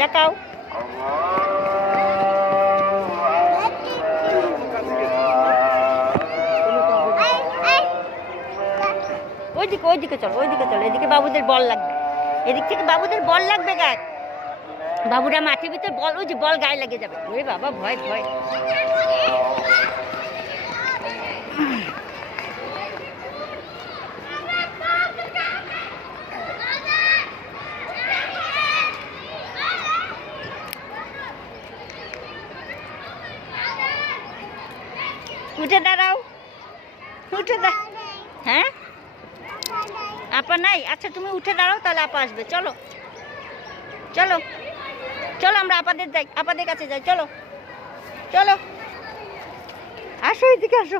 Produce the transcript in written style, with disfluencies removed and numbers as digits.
দেখাও। ওইদিকে ওইদিকে চলো, ওইদিকে চলো, এদিকে বাবুদের বল লাগবে, এদিক থেকে বাবুদের বল লাগবে গায়ে। বাবুরা মাঠের ভিতর বল, ওই যে বল গায়ে লেগে যাবে। ওরে বাবা, ভয় ভয়। উঠে দাঁড়াও, উঠে দাঁড়াও। হ্যাঁ, আপা নাই? আচ্ছা তুমি উঠে দাঁড়াও, তাহলে আপা আসবে। চলো চলো চলো, আমরা আপাদের যাই, আপাদের কাছে যাই। চলো চলো, আসো, এদিকে আসো।